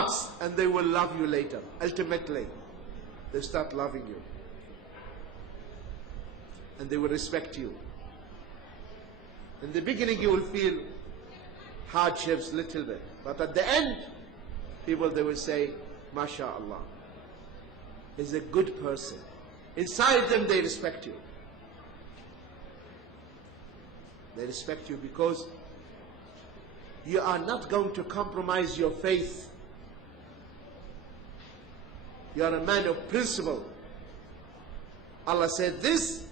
starts and they will love you later. Ultimately, they start loving you. And they will respect you. In the beginning you will feel hardships little bit. But at the end, people, they will say, MashaAllah, he's a good person. Inside them they respect you. They respect you because you are not going to compromise your faith. You are a man of principle. Allah said this,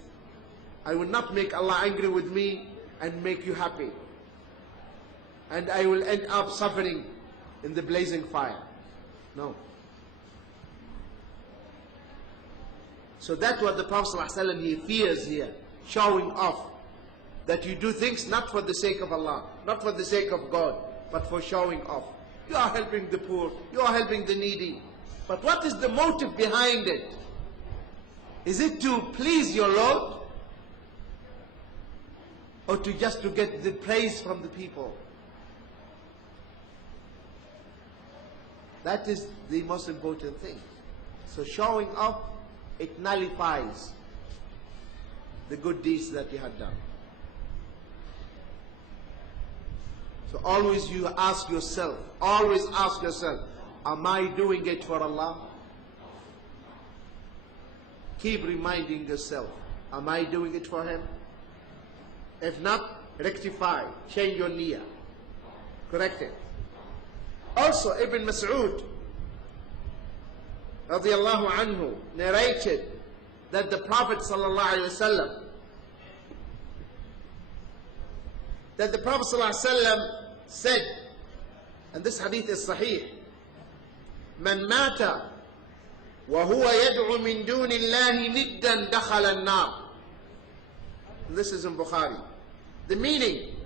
I will not make Allah angry with me and make you happy. And I will end up suffering in the blazing fire. No. So that's what the Prophet ﷺ, he fears here, showing off. That you do things not for the sake of Allah, not for the sake of God, but for showing off. You are helping the poor, you are helping the needy. But what is the motive behind it? Is it to please your Lord? Or to just to get the praise from the people? That is the most important thing. So showing off, it nullifies the good deeds that you had done. So always you ask yourself, am I doing it for Allah? Keep reminding yourself, am I doing it for Him? If not, rectify, change your niyyah, correct it. Also, Ibn Mas'ud radiyallahu anhu narrated that the Prophet sallallahu alaihi wasallam, said, and this hadith is sahih, man mata wa huwa yad'u min duni Allahi niddan dakhala an-nar. This is in Bukhari. The meaning,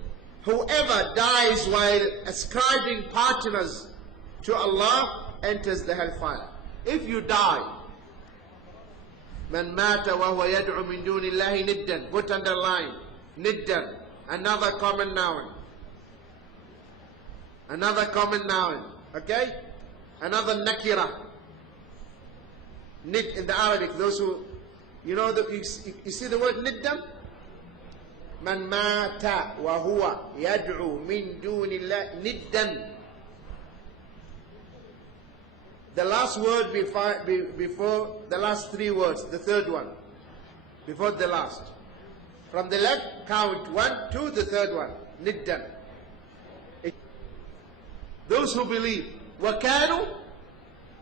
whoever dies while ascribing partners to Allah enters the hellfire. If you die, man mata wa huwa yad'u min duni Allahi niddan, put underline, niddan, another common noun. Another common noun, okay? Another nakira. Nid in the Arabic, those who, you know, you see the word niddan? Man mata wa huwa yad'u min dunillah niddan. The last word before the last three words, the third one, before the last. From the left, count 1, 2, the third one, niddan. Those who believe, وَكَانُوا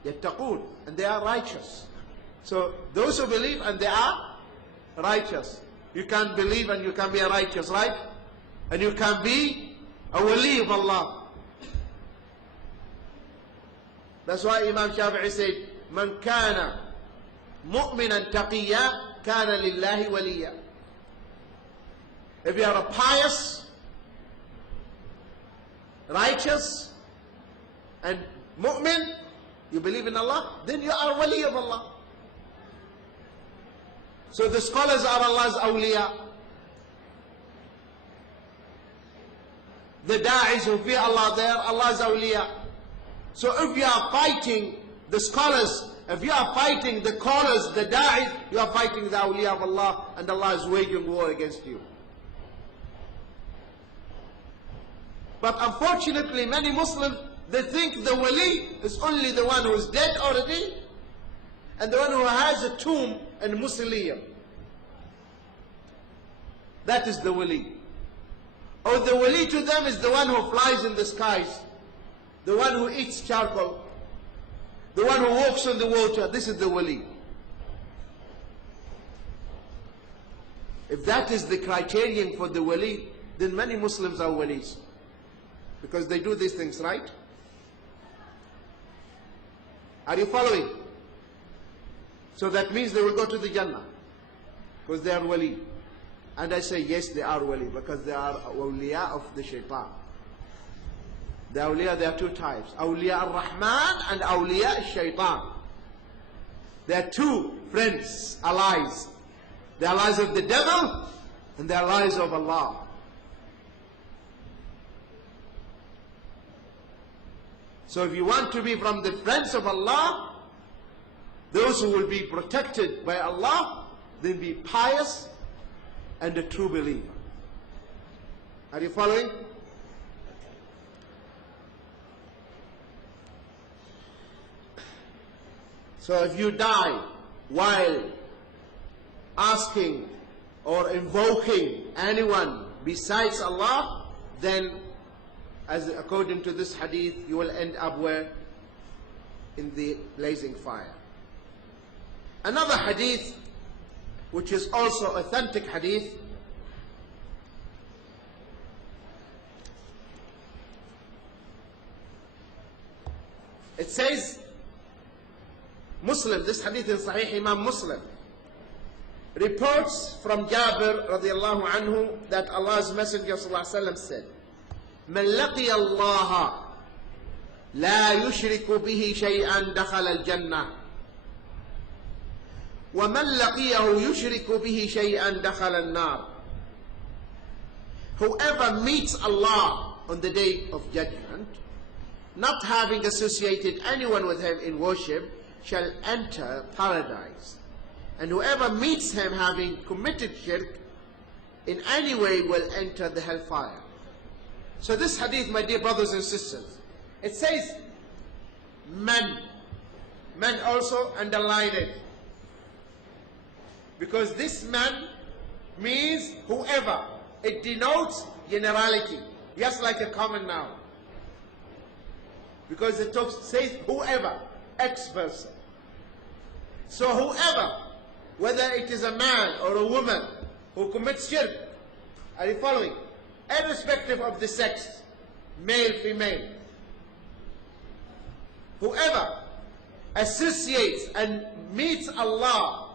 يَتَّقُونَ, and they are righteous. So those who believe and they are righteous. You can believe and you can be a righteous, right? And you can be a wali of Allah. That's why Imam Shafi'i said, Man kana mu'minan taqiyya, kana lillahi waliya. If you are a pious, righteous, and mu'min, you believe in Allah, then you are wali of Allah. So the scholars are Allah's awliya. The da'is who fear Allah, they are Allah's awliya. So if you are fighting the scholars, if you are fighting the callers, the da'is, you are fighting the awliya of Allah, and Allah is waging war against you. But unfortunately, many Muslims, they think the wali is only the one who is dead already, and the one who has a tomb and mausoleum. That is the wali. Or the wali to them is the one who flies in the skies, the one who eats charcoal, the one who walks on the water. This is the wali. If that is the criterion for the wali, then many Muslims are walis, because they do these things, right? Are you following? So that means they will go to the Jannah because they are wali. And I say yes, they are wali, because they are awliya of the shaitan. The awliya, there are two types, awliya ar-Rahman and awliya al-shaitan. There are two friends, allies. The allies of the devil and the allies of Allah. So if you want to be from the friends of Allah, those who will be protected by Allah, then be pious and a true believer. Are you following? So if you die while asking or invoking anyone besides Allah, then as according to this hadith, you will end up where? In the blazing fire. Another hadith, which is also authentic hadith, it says, Muslim, this hadith in Sahih Imam Muslim, reports from Jabir radiallahu anhu that Allah's Messenger sallallahu alaihi wasallam said, من لقي الله لا يشرك به شيئا دخل الجنة ومن لقيه يشرك به شيئا دخل النار. Whoever meets Allah on the day of judgment, not having associated anyone with him in worship, shall enter paradise. And whoever meets him having committed shirk in any way will enter the hellfire. So this hadith, my dear brothers and sisters, it says men. Men also underline it. Because this man means whoever. It denotes generality. Just like a common noun. Because it says whoever, X person. So whoever, whether it is a man or a woman who commits shirk, are you following? Irrespective of the sex, male, female. Whoever associates and meets Allah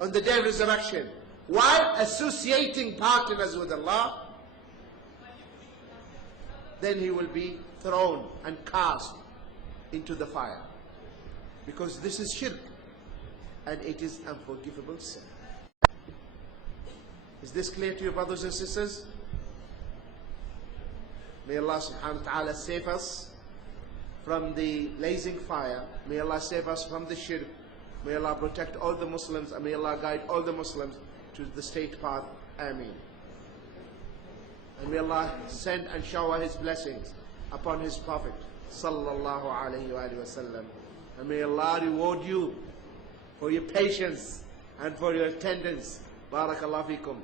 on the day of resurrection while associating partners with Allah, then he will be thrown and cast into the fire. Because this is shirk and it is unforgivable sin. Is this clear to you, brothers and sisters? May Allah subhanahu wa ta'ala save us from the blazing fire. May Allah save us from the shirk. May Allah protect all the Muslims, and may Allah guide all the Muslims to the straight path. Ameen. And may Allah send and shower His blessings upon His Prophet sallallahu alayhi wa sallam. And may Allah reward you for your patience and for your attendance. Barakallahu fikum.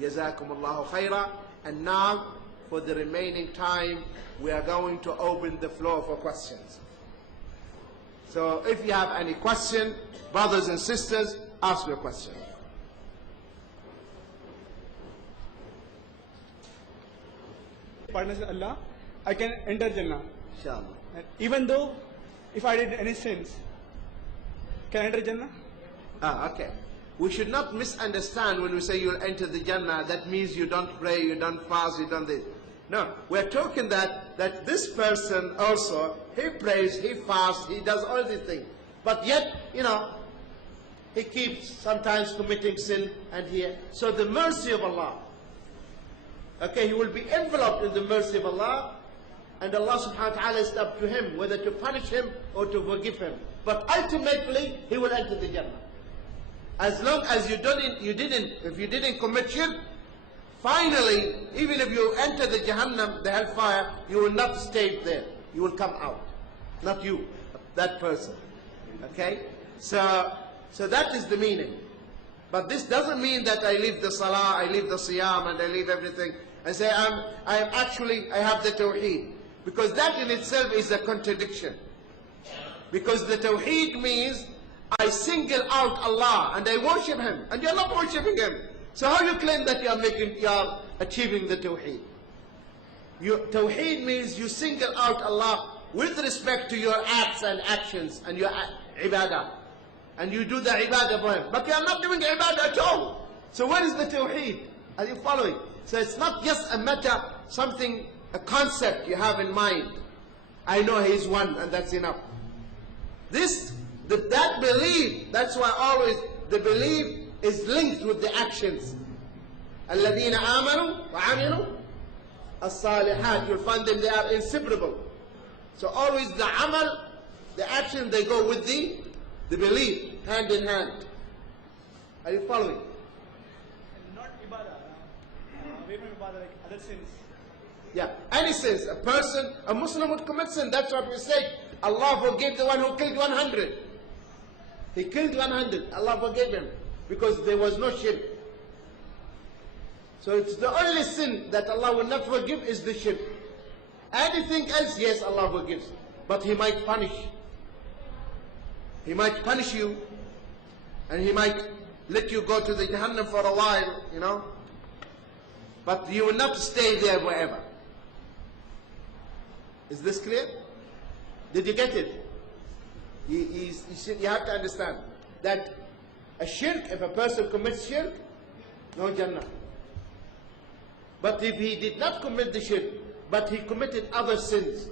Jazakum Allahu khaira. And now, for the remaining time, we are going to open the floor for questions. So if you have any question, brothers and sisters, ask your question. Partners with Allah, I can enter Jannah. Inshallah. Even though if I did any sins, can I enter Jannah? Okay. We should not misunderstand when we say you'll enter the Jannah, that means you don't pray, you don't fast, you don't this. No, we're talking that this person also, he prays, he fasts, he does all these things. But yet, he keeps sometimes committing sin and here. So the mercy of Allah, okay, he will be enveloped in the mercy of Allah, and Allah subhanahu wa ta'ala is up to him whether to punish him or to forgive him. But ultimately, he will enter the Jannah. As long as if you didn't commit shirk, finally, even if you enter the Jahannam, the hellfire, you will not stay there. You will come out. Not you, that person. Okay? So that is the meaning. But this doesn't mean that I leave the salah, I leave the siyam, and I leave everything. I say I have the Tawheed. Because that in itself is a contradiction. Because the Tawheed means I single out Allah and I worship Him, and you're not worshiping Him. So how you claim that you are achieving the Tawheed? Tawheed means you single out Allah with respect to your acts and actions and your ibadah. And you do the ibadah for Him. But you are not doing ibadah at all. So what is the Tawheed? Are you following? So it's not just a matter, a concept you have in mind. I know He is one and that's enough. That belief, that's why always the belief is linked with the actions. الَّذِينَ آمَنُوا وَعَمِلُوا الصَّالِحَاتِ. You'll find them, they are inseparable. So always the amal, the action, they go with the belief, hand in hand. Are you following? Not ibadah, away from ibadah, like other sins. Yeah, any sins. A Muslim would commit sin. That's what we say. Allah forgave the one who killed 100. He killed 100. Allah forgave him because there was no shirk. So it's the only sin that Allah will not forgive is the shirk. Anything else, yes, Allah forgives. But He might punish. He might punish you, and He might let you go to the Jahannam for a while, you know. But you will not stay there forever. Is this clear? Did you get it? You have to understand that a shirk, if a person commits shirk, no Jannah. But if he did not commit the shirk, but he committed other sins,